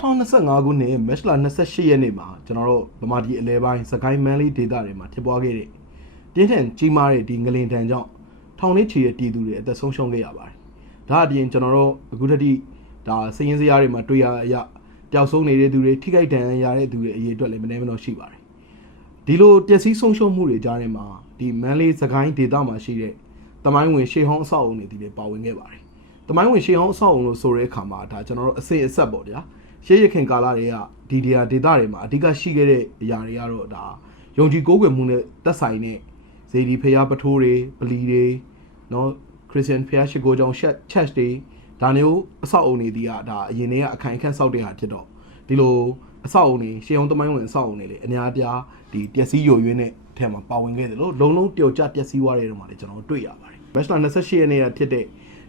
2025ခုနှစ်မတ်လ28ရက်နေ့မှာကျွန်တော်တို့ဗမာပြည်အလဲပိုင်းစကိုင်းမန်းလေးဒေသတွေမှာဖြစ်ပွားခဲ့တဲ့တင်းထန်ကြီးမားတဲ့ဒီငလင်တန်ကြောင့်ထောင်နဲ့ချီတဲ့ပြည်သူတွေအသက်ဆုံးရှုံးခဲ့ရပါတယ်။ဒါအပြင်ကျွန်တော်တို့အခုတတိဒါစည်ရင်းစရာတွေမှာတွေ့ရအရပျောက်ဆုံးနေတဲ့သူတွေထိခိုက်ဒဏ်ရာရတဲ့သူတွေအရေးအတွက်လည်းမနေမတော့ရှိပါတယ်။ဒီလိုပျက်စီးဆုံးရှုံးမှုတွေကြားထဲမှာဒီမန်းလေးစကိုင်းဒေသမှာရှိတဲ့တမိုင်းဝင်ရှေးဟောင်းအဆောက်အုံတွေဒီတွေပါဝင်ခဲ့ပါတယ်။တမိုင်းဝင်ရှေးဟောင်းအဆောက်အုံလို့ဆိုတဲ့အခါမှာဒါကျွန်တော်တို့အစိအဆက်ပေါ့ဗျာ ရှေးရခင်ကာလတွေကဒီဒီယာဒေတာတွေမှာအဓိကရှိခဲ့တဲ့အရာတွေကတော့ဒါယုံကြည်ကိုးကွယ်မှုနဲ့သက်ဆိုင်တဲ့ဇေဒီဖျားပထိုးတွေပလီတွေနော်ခရစ်ယာန်ဖျားရှိခိုးကြောင့်ချက်ချက်တွေဒါမျိုးအဆောက်အုံတွေဒီကဒါအရင်တည်းကအခိုင်အခန့်ဆောက်တဲ့ဟာဖြစ်တော့ဒီလိုအဆောက်အုံတွေရှေးဟောင်းတမိုင်းဝင်အဆောက်အုံတွေလေအများအပြားဒီပျက်စီးယိုယွင်းတဲ့ထဲမှာပါဝင်ခဲ့တယ်လို့လုံလုံးတယောက်ကျပျက်စီးသွားတဲ့တော့မှလည်းကျွန်တော်တို့တွေ့ရပါတယ်ဘက်စလာ28ရက်နေ့ကဖြစ်တဲ့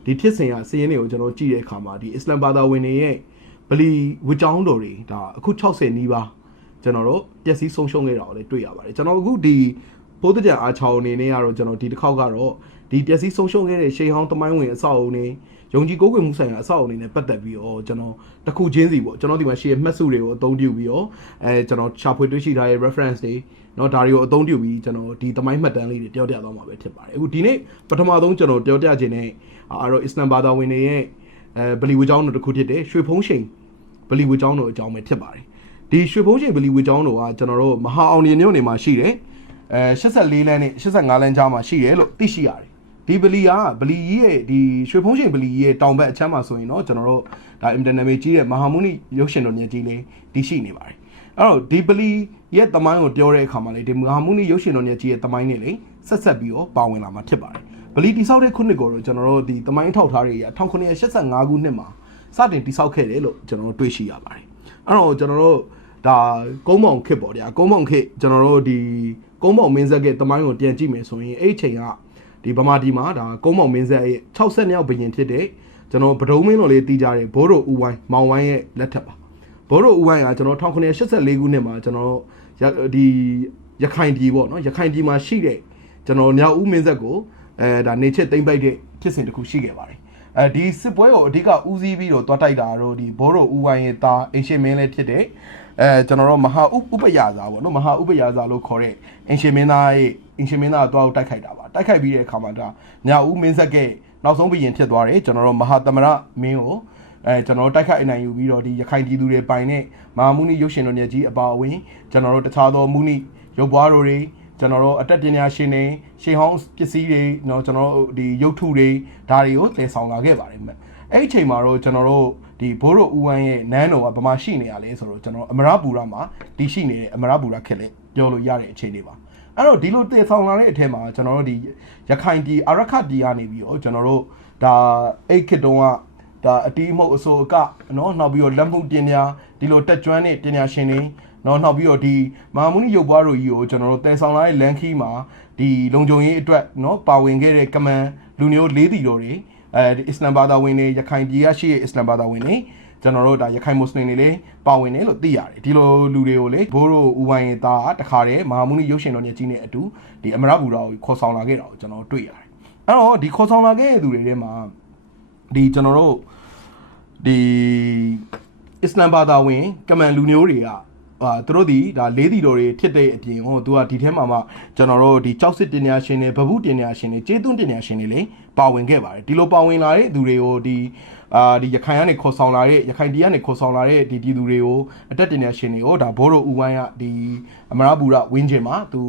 ဒီဖြစ်စဉ်ကစည်ရင်းတွေကိုကျွန်တော်ကြည့်တဲ့အခါမှာဒီအစ္စလမ်ဘာသာဝင်တွေရဲ့ ဗလီဝစ်ကြောင်းတော်တွေဒါအခု60နီးပါးကျွန်တော်တို့ပျက်စီးဆုံးရှုံးခဲ့တာကိုလည်းတွေ့ရပါတယ်ကျွန်တော်အခုဒီပိုးတကြအားချောင်းအနေနဲ့ကတော့ကျွန်တော်ဒီတစ်ခေါက်ကတော့ဒီပျက်စီးဆုံးရှုံးခဲ့တဲ့ရှေးဟောင်းတမိုင်းဝင်အဆောက်အုံတွေယုံကြည်ကိုးကွယ်မှုဆိုင်ရာအဆောက်အုံတွေနဲ့ပတ်သက်ပြီးတော့ကျွန်တော်တစ်ခုချင်းစီပေါ့ကျွန်တော်ဒီမှာရှေ့မှတ်စုတွေကိုအသုံးပြုပြီးတော့အဲကျွန်တော်ရှာဖွေတွေ့ရှိထားတဲ့ reference တွေเนาะဒါတွေကိုအသုံးပြုပြီးကျွန်တော်ဒီတမိုင်းမှတ်တမ်းလေးတွေတယောက်တယောက်သွားမှာပဲဖြစ်ပါတယ်အခုဒီနေ့ပထမဆုံးကျွန်တော်တယောက်တယောက်ချင်းနဲ့အားတော့အစ္စလမ်ဘာသာဝင်တွေရဲ့ အဲဗလီဝေကျောင်းတို့တစ်ခုဖြစ်တဲ့ရွှေဖုံးချိန်ဗလီဝေကျောင်းတို့အကြောင်းပဲဖြစ်ပါတယ်ဒီရွှေဖုံးချိန်ဗလီဝေကျောင်းတို့ကကျွန်တော်တို့မဟာအောင်နေမြို့နယ်မှာရှိတယ်အဲ84လမ်းနဲ့85လမ်းကြားမှာရှိတယ်လို့သိရှိရတယ်ဒီဗလီကဗလီကြီးရဲ့ဒီရွှေဖုံးချိန်ဗလီကြီးရဲ့တောင်ဘက်အချမ်းမှာဆိုရင်တော့ကျွန်တော်တို့ဒါအင်တာနက်မေကြီးတဲ့မဟာမုနိရုပ်ရှင်တော်မြတ်ကြီးလေးဒီရှိနေပါတယ်အဲ့တော့ဒီဗလီရဲ့တမိုင်းကိုပြောတဲ့အခါမှာလေဒီမဟာမုနိရုပ်ရှင်တော်မြတ်ကြီးရဲ့တမိုင်းနဲ့လေဆက်ဆက်ပြီးတော့ပါဝင်လာမှာဖြစ်ပါတယ် ဗလီတိဆောက်တဲ့ခုနှစ်ကိုတော့ကျွန်တော်တို့ဒီတမိုင်းထောက်ထားတွေအ1985ခုနှစ်မှာစတင်တိဆောက်ခဲ့တယ်လို့ကျွန်တော်တို့တွေ့ရှိရပါတယ်အဲ့တော့ကျွန်တော်တို့ဒါကုန်းမောင်ခစ်ပေါ့ဗျာကုန်းမောင်ခစ်ကျွန်တော်တို့ဒီကုန်းမောင်မင်းဆက်ရဲ့တမိုင်းကိုပြန်ကြည့်မယ်ဆိုရင်အဲ့အချိန်ကဒီဗမာပြည်မှာဒါကုန်းမောင်မင်းဆက်ရဲ့60မြောက်ဘရင်ဖြစ်တဲ့ကျွန်တော်ဗဒုံမင်းတော်လေးတီးကြတဲ့ဘိုးတော်ဦးဝိုင်းမောင်ဝိုင်းရဲ့လက်ထက်ပါဘိုးတော်ဦးဝိုင်းကကျွန်တော်1984ခုနှစ်မှာကျွန်တော်ဒီရခိုင်ပြည်ပေါ့နော်ရခိုင်ပြည်မှာရှိတဲ့ကျွန်တော်ညောင်ဦးမင်းဆက်ကို အဲဒါနေချက်သိမ့်ပိုက်တဲ့ဖြစ်စဉ်တစ်ခုရှိခဲ့ပါတယ်အဲဒီစစ်ပွဲကိုအဓိကဦးစီးပြီးတော့တွားတိုက်တာတော့ဒီဘိုးတော်ဦးဝိုင်းရဲ့သားအင်ရှင်မင်းလည်းဖြစ်တဲ့အဲကျွန်တော်တို့မဟာဥပယဇာပေါ့နော်မဟာဥပယဇာလို့ခေါ်တဲ့အင်ရှင်မင်းသားရဲ့အင်ရှင်မင်းသားကတွားကိုတိုက်ခိုက်တာပါတိုက်ခိုက်ပြီးတဲ့အခါမှာဒါညောင်ဦးမင်းဆက်ကနောက်ဆုံးဘရင်ဖြစ်သွားတယ်ကျွန်တော်တို့မဟာသမရမင်းကိုအဲကျွန်တော်တို့တိုက်ခိုက်အနိုင်ယူပြီးတော့ဒီရခိုင်ပြည်သူတွေပိုင်တဲ့မဟာမုနိရုပ်ရှင်တော်မြတ်ကြီးအပါအဝင်ကျွန်တော်တို့တခြားသောမုနိရုပ်ပွားတော်တွေ ကျွန်တော်တို့အတက်ပညာရှင်တွေရှေးဟောင်းပစ္စည်းတွေเนาะကျွန်တော်တို့ဒီရုပ်ထုတွေဒါတွေကိုတည်ဆောင်လာခဲ့ပါတယ်မြတ်အဲ့ဒီအချိန်မှာတော့ကျွန်တော်တို့ဒီဘိုးတို့ဦးဝမ်းရဲ့နန်းတော်ကဗမာရှိနေရလဲဆိုတော့ကျွန်တော်အမရပူရမှာဒီရှိနေတဲ့အမရပူရခက်လက်ပြောလို့ရတဲ့အခြေအနေပါအဲ့တော့ဒီလိုတည်ဆောင်လာတဲ့အထက်မှာကျွန်တော်တို့ဒီရခိုင်ပြည်အာရခပြည်ကနေပြီးတော့ကျွန်တော်တို့ဒါအိတ်ခစ်တုံးကဒါအတီးမှုတ်အစိုးအကနော်နောက်ပြီးတော့လက်မှုတင်ညာဒီလိုတက်ကျွမ်းတဲ့တင်ညာရှင်တွေ နော်နောက်ပြီးတော့ဒီမဟာမုနိရုပ်ပွားတို့ကြီးကိုကျွန်တော်တို့တည်ဆောင်လာတဲ့လန်ခီမှာဒီလုံခြုံရေးအတွက်နော်ပါဝင်ခဲ့တဲ့ကမန်လူမျိုးလေးတီတော်တွေအဲဒီအစ္စလမ်ဘာသာဝင်တွေရခိုင်ပြည်ရရှိတဲ့အစ္စလမ်ဘာသာဝင်တွေကျွန်တော်တို့ဒါရခိုင်မွတ်စလင်တွေလည်းပါဝင်တယ်လို့သိရတယ်ဒီလိုလူတွေကိုလေဘိုးတို့ဦးဝိုင်းရဲ့သားတခါတည်းမဟာမုနိရုပ်ရှင်တော်ညကြီးနဲ့အတူဒီအမရဘူရာကိုခေါ်ဆောင်လာခဲ့တာကိုကျွန်တော်တွေ့ရတယ်အဲ့တော့ဒီခေါ်ဆောင်လာခဲ့တဲ့သူတွေထဲမှာဒီကျွန်တော်တို့ဒီအစ္စလမ်ဘာသာဝင်ကမန်လူမျိုးတွေက အာသူတို့ဒီဒါလေးတီတော်တွေဖြစ်တဲ့အပြင်ဟိုသူကဒီထဲမှာမှကျွန်တော်တို့ဒီကြောက်စစ်တင်ညာရှင်တွေဗဗုတင်ညာရှင်တွေကျေးသွန်းတင်ညာရှင်တွေလည်းပါဝင်ခဲ့ပါတယ်ဒီလိုပါဝင်လာတဲ့သူတွေကိုဒီအာဒီရခိုင်ကနေခေါ်ဆောင်လာတဲ့ရခိုင်တီကနေခေါ်ဆောင်လာတဲ့ဒီပြည်သူတွေကိုအတက်တင်ညာရှင်တွေကိုဒါဘိုးတို့ဦးဝိုင်းကဒီအမရဘူရဝင်းကျင်မှာသူ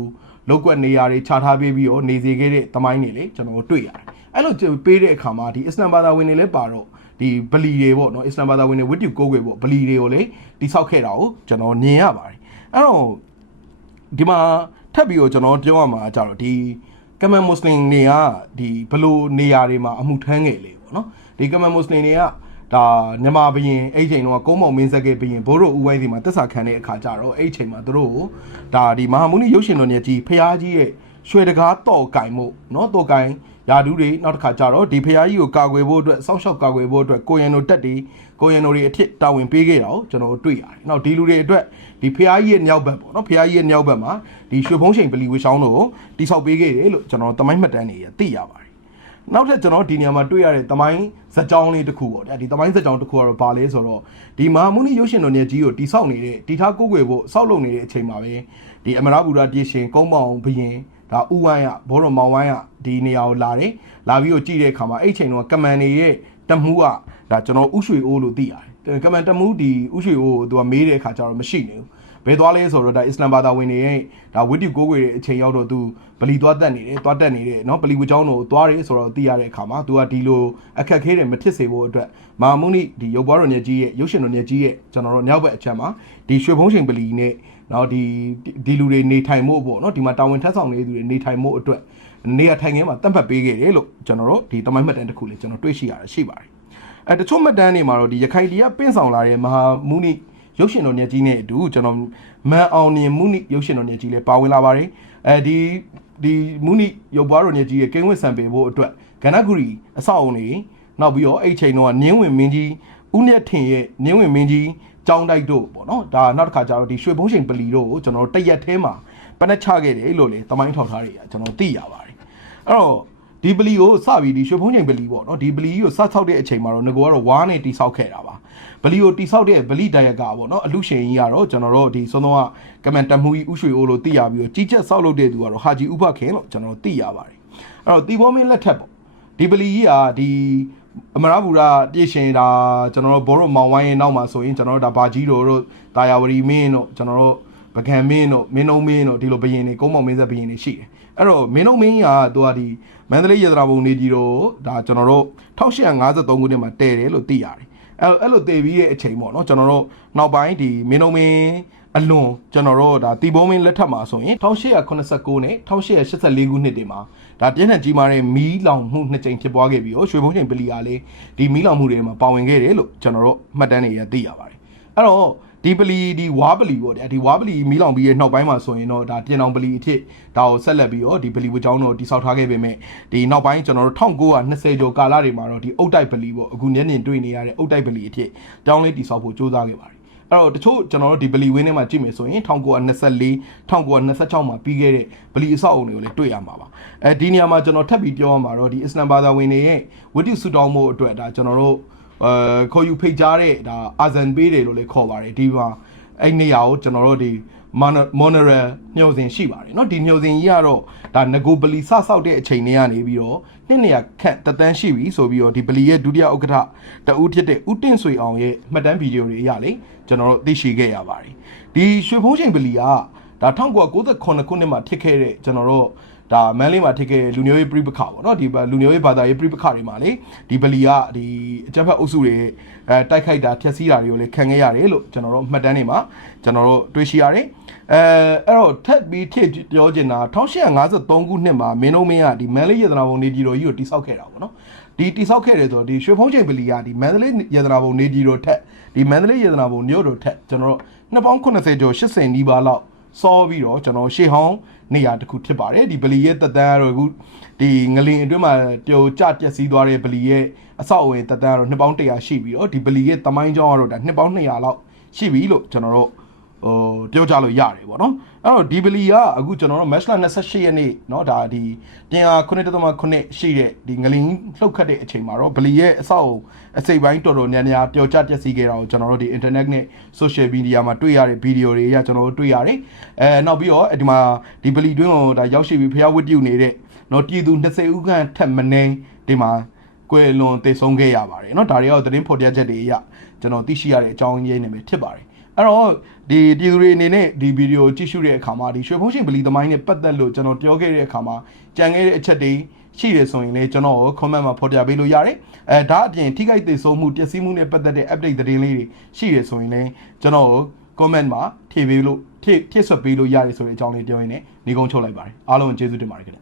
လောက်ကွက်နေရာတွေခြားထားပေးပြီးတော့နေစေခဲ့တဲ့တမိုင်းတွေလေကျွန်တော်တို့တွေ့ရတယ်အဲ့လိုပေးတဲ့အခါမှာဒီအစ္စလမ်ဘာသာဝင်တွေလည်းပါတော့ ဒီဗလီတွေပေါ့နော်အစ္စလမ်ဘာသာဝင်တွေဝတ်တူကိုးကွယ်ပေါ့ဗလီတွေကိုလေတိဆောက်ခဲ့တာကိုကျွန်တော်မြင်ရပါတယ်အဲ့တော့ဒီမှာထပ်ပြီးတော့ကျွန်တော်ပြောရမှာကြတော့ဒီကမန်မွတ်စလင်တွေကဒီဘလို့နေရာတွေမှာအမှုထမ်းခဲ့လေပေါ့နော်ဒီကမန်မွတ်စလင်တွေကဒါမြန်မာဘရင်အဲ့ချိန်တော့ကုန်းမောင်မင်းဆက်ကဘရင်ဘိုးတို့ဦးဝိုင်းစီမှာတက်ဆာခံတဲ့အခါကျတော့အဲ့ချိန်မှာသူတို့ဒါဒီမဟာမုနိရုပ်ရှင်တော်မြတ်ကြီးဖျားကြီးရဲ့ရွှေတကားတော့ကင်မှုเนาะတော့ကင် ယာဒူးတွေနောက်တစ်ခါကျတော့ဒီဖျားကြီးကိုကာကွယ်ဖို့အတွက်စောင့်ရှောက်ကာကွယ်ဖို့အတွက်ကိုရန်တို့တက်တွေကိုရန်တို့တွေအဖြစ်တာဝန်ပေးခဲ့တာကိုကျွန်တော်တို့တွေ့ရတယ်။နောက်ဒီလူတွေအတွက်ဒီဖျားကြီးရဲ့ညောက်ဘက်ပေါ့နော်ဖျားကြီးရဲ့ညောက်ဘက်မှာဒီရွှေဖုံးချိန်ပလီဝေချောင်းတို့ကိုတိဆောက်ပေးခဲ့တယ်လို့ကျွန်တော်တမိုင်းမှတ်တမ်းတွေရသိရပါတယ်။နောက်ထပ်ကျွန်တော်ဒီနေရာမှာတွေ့ရတဲ့သမိုင်းဇာတ်ကြောင်းလေးတစ်ခုပေါ့ဗျာဒီသမိုင်းဇာတ်ကြောင်းတစ်ခုကတော့ဘာလဲဆိုတော့ဒီမဟာမုနိရုပ်ရှင်တော်မြတ်ကြီးကိုတိဆောက်နေတဲ့တီထားကိုကိုွယ်ဖို့စောက်လုပ်နေတဲ့အချိန်မှာပဲဒီအမရဘူရာပြည်ရှင်ကုန်းပေါင်ဘရင် ဒါဥဝိုင်းရဘောတော်မောင်ဝိုင်းရဒီနေရာကိုလာတယ်လာပြီးတော့ကြည့်တဲ့အခါမှာအဲ့ချိန်တော့ကမန်နေရဲ့တမှုကဒါကျွန်တော်ဥရွှေအိုးလို့သိရတယ်ကမန်တမှုဒီဥရွှေအိုးကိုသူကမေးတဲ့အခါကျတော့မရှိနေဘူး ဘယ်သွားလဲဆိုတော့ဒါအစ္စလမ်ဘာသာဝင်တွေရဲ့ဒါဝိတ္တုကိုးကွယ်တဲ့အချိန်ရောက်တော့သူဗလီသွားတက်နေတယ်သွားတက်နေတယ်နော်ဗလီဝကျောင်းတော်သွားတယ်ဆိုတော့သိရတဲ့အခါမှာသူကဒီလိုအခက်ခဲတယ်မဖြစ်စေဖို့အတွက်မာမုန်နီဒီရုပ်ပွားတော်ညကြီးရဲ့ရုပ်ရှင်တော်ညကြီးရဲ့ကျွန်တော်တို့မြောက်ဘက်အချက်မှာဒီရွှေဘုံရှင်ဗလီနဲ့နော်ဒီဒီလူတွေနေထိုင်ဖို့ပေါ့နော်ဒီမှာတာဝန်ထမ်းဆောင်နေသူတွေနေထိုင်ဖို့အတွက်နေရာထိုင်ခင်းမှာတတ်မှတ်ပေးခဲ့တယ်လို့ကျွန်တော်တို့ဒီတမိုင်းမှတ်တမ်းတစ်ခုလေးကျွန်တော်တွေ့ရှိရတာရှိပါတယ်အဲတချို့မှတ်တမ်းတွေမှာတော့ဒီရခိုင်ပြည်ကပင့်ဆောင်လာတဲ့မဟာမုန်နီ ရုပ်ရှင်တော်ညက်ကြီးနဲ့အတူကျွန်တော်မန်အောင်နေမုနိရုပ်ရှင်တော်ညက်ကြီးလည်းပါဝင်လာပါတယ်အဲဒီဒီမုနိရုပ်ဘွားတော်ညက်ကြီးရဲ့ကင်းဝတ်ဆံပေးဖို့အတွက်ကဏ္ဍဂူရီအဆောက်အုံတွေနောက်ပြီးတော့အဲ့ချိန်တော့နင်းဝင်မင်းကြီးဦးမြတ်ထင်ရဲ့နင်းဝင်မင်းကြီးကြောင်းတိုက်တို့ပေါ့နော်ဒါနောက်တစ်ခါကျတော့ဒီရွှေဘုံချိန်ပလီတို့ကိုကျွန်တော်တို့တရက်သေးမှာပနက်ချခဲ့တယ်လို့လေတမိုင်းထောက်ထားတွေကကျွန်တော်သိရပါတယ်အဲ့တော့ ဒီပလီကိုစပြီးဒီရွှေဘုံချိန်ပလီပေါ့နော်ဒီပလီကိုစဆောက်တဲ့အချိန်မှာတော့ငကိုကတော့ဝါးနဲ့တိဆောက်ခဲ့တာပါပလီကိုတိဆောက်တဲ့ဗလီဒါယကပေါ့နော်အလူရှင်ကြီးကတော့ကျွန်တော်တို့ဒီဆုံးတော့ကမန်တမှုကြီးဥရွှေအိုးလို့သိရပြီးတော့ကြီးချက်ဆောက်လုပ်တဲ့သူကတော့ဟာဂျီဥပခင်လို့ကျွန်တော်တို့သိရပါတယ်အဲ့တော့တီဘောမင်းလက်ထက်ပေါ့ဒီပလီကြီးကဒီအမရဘူရာပြည့်ရှင်တာကျွန်တော်တို့ဘောရောမောင်ဝိုင်းရဲ့နောက်မှာဆိုရင်ကျွန်တော်တို့ဒါဘာကြီးတို့တို့တာယာဝရီမင်းတို့ကျွန်တော်တို့ပကံမင်းတို့မင်းုံမင်းတို့ဒီလိုဘရင်တွေကုန်းမောင်မင်းဆက်ဘရင်တွေရှိတယ်အဲ့တော့မင်းုံမင်းကသူကဒီ မန္တလေးရေဒရာဘုံနေကြီးတို့ဒါကျွန်တော်တို့1853ခုနှစ်မှာတည်တယ်လို့သိရတယ်အဲ့အဲ့လိုတည်ပြီးတဲ့အချိန်ပေါ့နော်ကျွန်တော်တို့နောက်ပိုင်းဒီမင်းုံမင်းအလွန်ကျွန်တော်တို့ဒါတီဘုံမင်းလက်ထက်မှာဆိုရင်1889နဲ့1884ခုနှစ်တွေမှာဒါပြင်းထန်ကြီးမားတဲ့မီးလောင်မှုနှစ်ကြိမ်ဖြစ်ပွားခဲ့ပြီးတော့ရွှေဘုံချိန်ပလီအားလေးဒီမီးလောင်မှုတွေမှာပါဝင်ခဲ့တယ်လို့ကျွန်တော်တို့မှတ်တမ်းတွေရသိရပါတယ်အဲ့တော့ ဒီပလီဒီဝါပလီပေါ့တဲ့ဒီဝါပလီမီးလောင်ပြီးရဲ့နောက်ပိုင်းမှာဆိုရင်တော့ဒါပြင်အောင်ပလီအဖြစ်ဒါကိုဆက်လက်ပြီးတော့ဒီပလီဝကြောင်းတော့တိဆောက်ထားခဲ့ပေမဲ့ဒီနောက်ပိုင်းကျွန်တော်တို့1920ကျော်ကာလတွေမှာတော့ဒီအုတ်တိုက်ပလီပေါ့အခုညနေတွေ့နေရတဲ့အုတ်တိုက်ပလီအဖြစ်တောင်းလေးတိဆောက်ဖို့ကြိုးစားခဲ့ပါတယ်အဲ့တော့တချို့ကျွန်တော်တို့ဒီဗလီဝင်းထဲမှာကြည့်မယ်ဆိုရင်1924 1926မှာပြီးခဲ့တဲ့ဗလီအဆောက်အုံတွေကိုလည်းတွေ့ရမှာပါအဲဒီနေရာမှာကျွန်တော်ထပ်ပြီးပြောရမှာတော့ဒီအစ္စလမ်ဘာသာဝင်တွေရဲ့ဝိတ္တုဆူတောင်းမှုအတွက်ဒါကျွန်တော်တို့ အဲခေါ်ယူဖိတ်ကြားတဲ့ဒါအာဇန်ပေးတယ်လို့လည်းခေါ်ပါတယ်ဒီမှာအဲ့နေရာကိုကျွန်တော်တို့ဒီမော်နရယ်ညှို့စင်ရှိပါတယ်เนาะဒီညှို့စင်ကြီးကတော့ဒါငကိုပလီစဆောက်တဲ့အချိန်တွေကနေပြီးတော့နှစ်နေရာခန့်တသန်းရှိပြီဆိုပြီးတော့ဒီပလီရဲ့ဒုတိယဥက္ကဋ္ဌတဦးဖြစ်တဲ့ဦးတင့်ဆွေအောင်ရဲ့မှတ်တမ်းဗီဒီယိုတွေအရလေကျွန်တော်တို့သိရှိခဲ့ရပါတယ်ဒီရွှေဖုံးချိန်ပလီကဒါ1998ခုနှစ်မှာဖြစ်ခဲ့တဲ့ကျွန်တော်တို့ ဒါမန်လေးမှာဖြစ်ခဲ့တဲ့လူမျိုးရေးပြိပခါပေါ့နော်ဒီလူမျိုးရေးဘာသာရေးပြိပခါတွေမှာလေဒီဗလီကဒီအကြမ်းဖက်အုပ်စုတွေအဲတိုက်ခိုက်တာဖျက်ဆီးတာတွေကိုလေခံခဲ့ရတယ်လို့ကျွန်တော်တို့မှတ်တမ်းတွေမှာကျွန်တော်တို့တွေ့ရှိရတယ်အဲအဲ့တော့ထက်ပြီးထစ်ပြောချင်တာ1853ခုနှစ်မှာမင်းတို့မင်းကဒီမန်လေးရတနာဘုံနေပြည်တော်ကြီးကိုတိဆောက်ခဲ့တာပေါ့နော်ဒီတိဆောက်ခဲ့တယ်ဆိုတော့ဒီရွှေဖုံးချိန်ပလီကဒီမန္တလေးရတနာဘုံနေပြည်တော်ထက်ဒီမန္တလေးရတနာဘုံမြို့တော်ထက်ကျွန်တော်တို့နှစ်ပေါင်း80ကျော်80နီးပါးလောက် စောပြီးတော့ကျွန်တော်ရှေ့ဟောင်းနေရာတစ်ခုဖြစ်ပါတယ်ဒီဗလီရဲ့တက်တန်းကတော့အခုဒီငလင်အတွင်းမှာပျော်ကျပျက်စီးသွားတဲ့ဗလီရဲ့အဆောက်အအုံတက်တန်းကတော့နှစ်ပေါင်း100ရှိပြီးတော့ဒီဗလီရဲ့တမိုင်းကြောင်းကတော့ဒါနှစ်ပေါင်း200လောက်ရှိပြီလို့ကျွန်တော်တို့ ဟိုပြောကြလို့ရတယ်ပေါ့နော်အဲ့တော့ဒီဗလီကအခုကျွန်တော်တို့ match 28ရက်နေ့เนาะဒါဒီပြင်အား9.9ရှိတဲ့ဒီငလင်းလှုပ်ခတ်တဲ့အချိန်မှာတော့ဗလီရဲ့အဆောက်အစိပ်ပိုင်းတော်တော်များများပျော်ကျပျက်စီးခဲ့တာကိုကျွန်တော်တို့ဒီ internet နဲ့ social media မှာတွေ့ရတဲ့ဗီဒီယိုတွေအရကျွန်တော်တို့တွေ့ရတယ်အဲနောက်ပြီးတော့ဒီမှာဒီဗလီတွင်းကိုဒါရောက်ရှိပြီးဖျားဝတ်ပြုနေတဲ့เนาะပြည်သူ20ဦးခန့်ထက်မနည်းဒီမှာကွယ်လွန်တည်ဆုံးခဲ့ရပါတယ်เนาะဒါတွေကတော့သတင်းဖော်ပြချက်တွေအရကျွန်တော်သိရှိရတဲ့အကြောင်းရင်းတွေပဲဖြစ်ပါတယ် အဲ့တော့ဒီပြည်သူတွေအနေနဲ့ဒီဗီဒီယိုကြည့်ရှုတဲ့အခါမှာဒီရွှေဖုံးရှင်ဗလီသမိုင်းနဲ့ပတ်သက်လို့ကျွန်တော်ပြောခဲ့တဲ့အခါမှာကြံခဲ့တဲ့အချက်တွေရှိတယ်ဆိုရင်လည်းကျွန်တော် comment မှာဖော်ပြပေးလို့ရတယ်အဲဒါအပြင်ထိခိုက်သေးဆုံးမှုပျက်စီးမှုနဲ့ပတ်သက်တဲ့ update သတင်းလေးတွေရှိတယ်ဆိုရင်လည်းကျွန်တော် comment မှာထည့်ပေးလို့ထည့်ထည့်ဆွတ်ပေးလို့ရတယ်ဆိုတဲ့အကြောင်းလေးပြောရင်းနဲ့ညီကုန်းချုပ်လိုက်ပါတယ်အားလုံးကျေးဇူးတင်ပါတယ်ခင်ဗျ